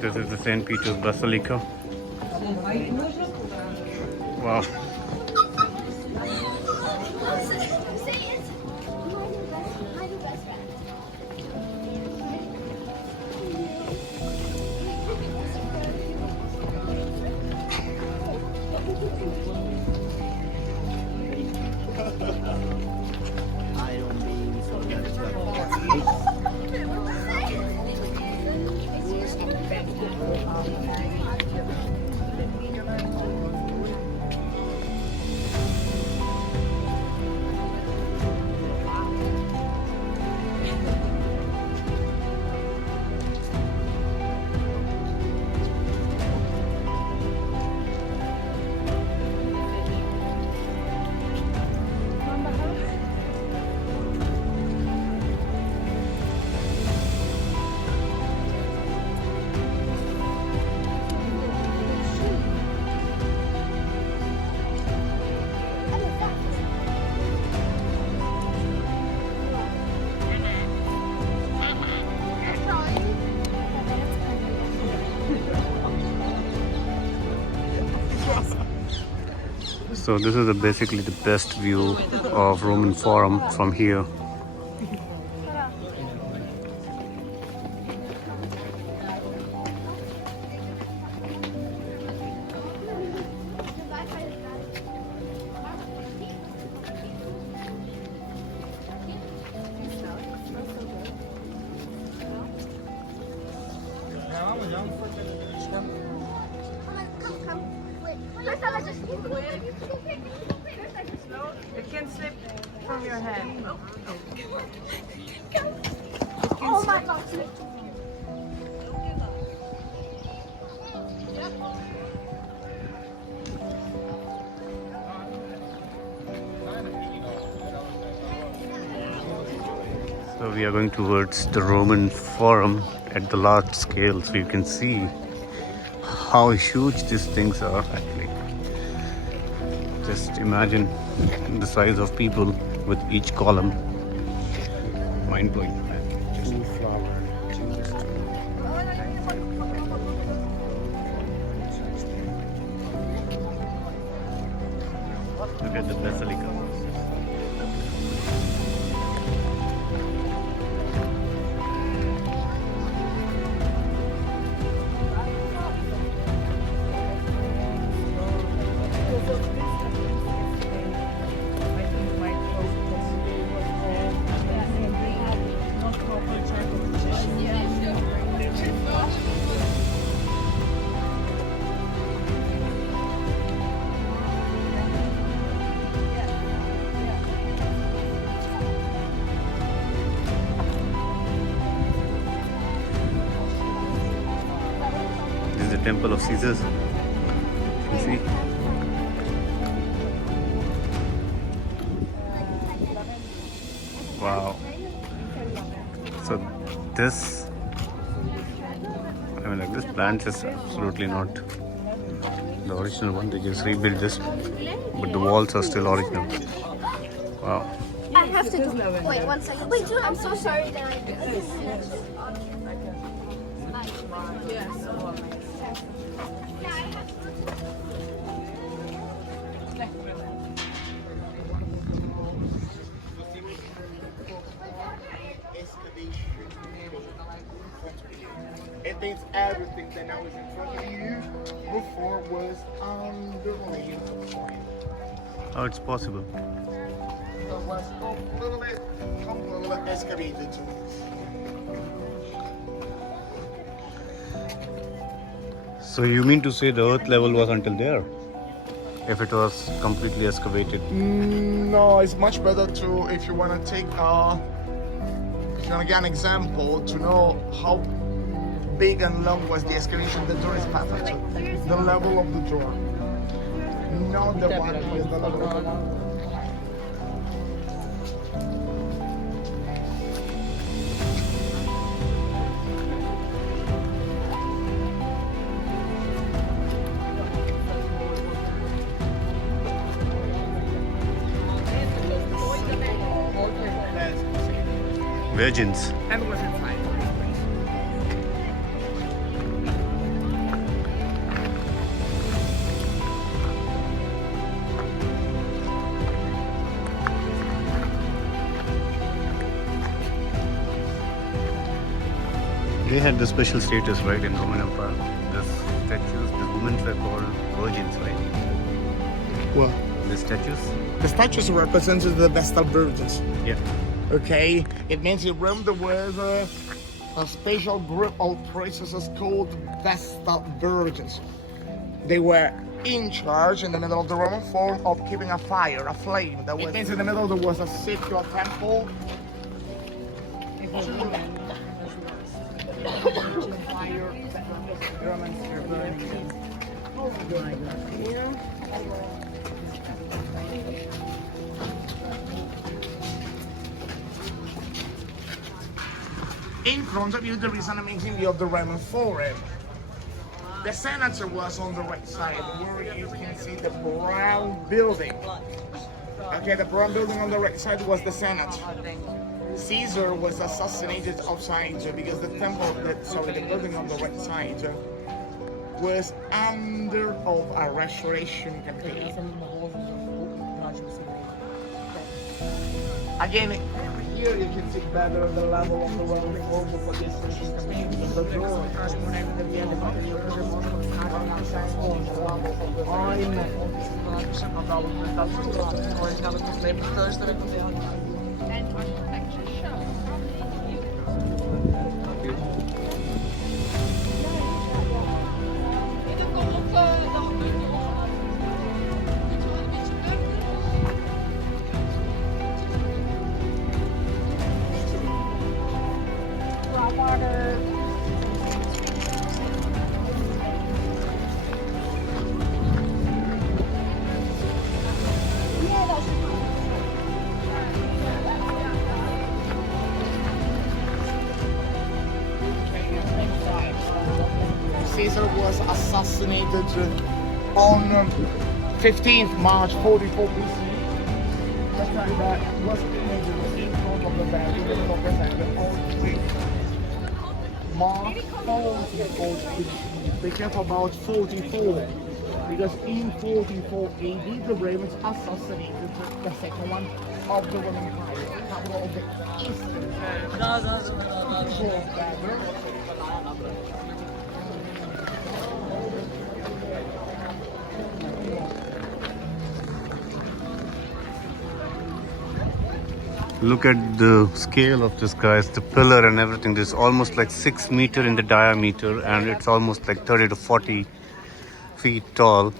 This is the St. Peter's Basilica. Wow. So this is basically the best view of Roman Forum from here. It can slip from your hand. Oh my God. So we are going towards the Roman Forum at the large scale, so you can see how huge these things are actually. Just imagine the size of people with each column. Mind blowing. Look at the basilica. This is the Temple of Caesars. You see? Wow. So this, this plant is absolutely not the original one. They just rebuilt this, but the walls are still original. Wow. I have to do. Wait, 1 second. Wait, dude, I'm so sorry that I did this. It thinks everything that now is in front of you before was underneath. How it's possible? So it was completely excavated too. So you mean to say the earth level was until there? If it was completely excavated? No, it's much better to, if you want to take if you want to get an example to know how big and long was the excavation the door is passing to. The level of the door. Not the one is the level of the door. Virgins. And was inside. They had the special status, right, in Roman Empire. The statues, the women were called virgins, right? What? The statues? The statues represented the Vestal Virgins. Yeah. Okay, it means in Rome there was a special group of priestesses called Vestal Virgins. They were in charge in the middle of the Roman Forum of keeping a fire, a flame. That was, it means in the middle there was a city or temple. Fire, the Romans were burning them. In front of you there is an amazing view of the Roman Forum. The Senator was on the right side, where you can see the brown building. Okay, the brown building on the right side was the Senate. Caesar was assassinated outside because the the building on the right side was under of a restoration campaign. Again, here you can see better the level of the Roman Forum for the restoration campaign. The door at the end of Caesar was assassinated on 15th March 44 BC. The time that was imagined in front of the bed, in the middle of the bed, all three March 44 BC. Be careful about 44, because in 44 AD the Romans assassinated the second one of the Roman Empire, capital of the Eastern. Look at the scale of this, guys. The pillar and everything. This is almost like 6 meters in the diameter, and it's almost like 30 to 40 feet tall,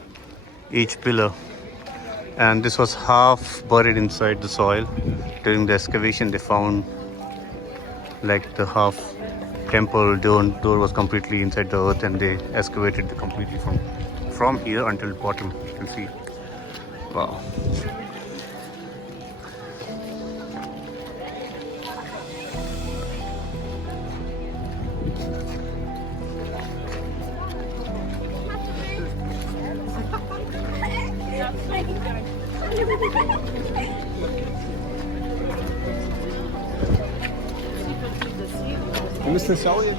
each pillar. And this was half buried inside the soil. During the excavation, they found like the half temple door was completely inside the earth, and they excavated it completely from here until the bottom. You can see. Wow. L'essenziale è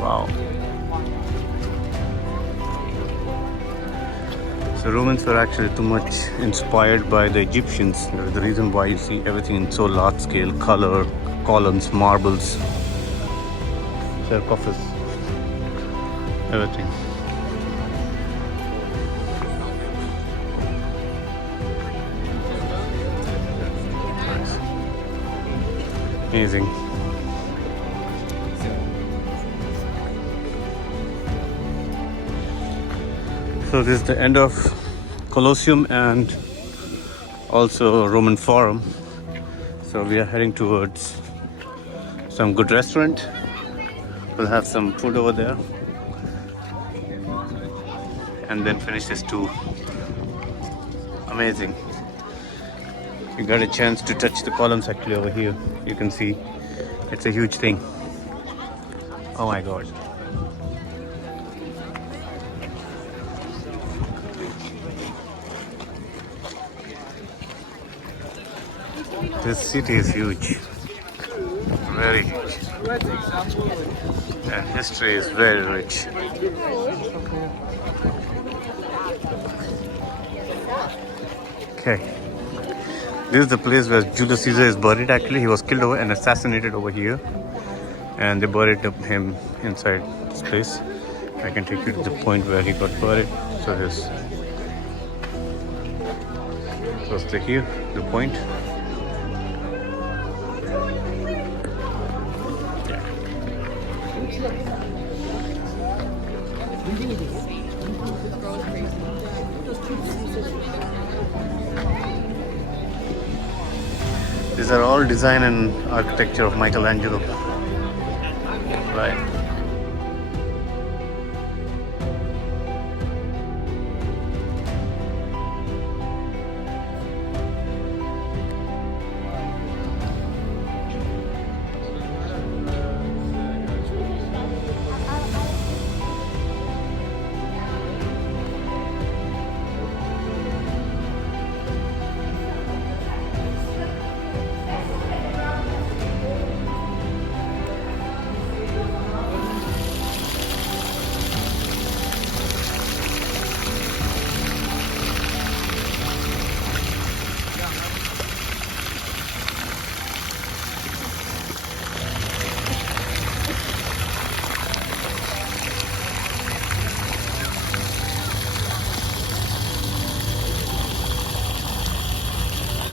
Wow. So Romans were actually too much inspired by the Egyptians. The reason why you see everything in so large scale, color, columns, marbles, sarcophagus, everything. Nice. Amazing. So this is the end of Colosseum and also Roman Forum. So we are heading towards some good restaurant. We'll have some food over there and then finish this tour. Amazing. We got a chance to touch the columns actually over here. You can see it's a huge thing. Oh my god. This city is huge, very huge, and history is very rich. Okay, this is the place where Julius Caesar is buried. Actually, he was killed over and assassinated over here, and they buried him inside this place. I can take you to the point where he got buried. So this, so stay here, the point. These are all design and architecture of Michelangelo. Right.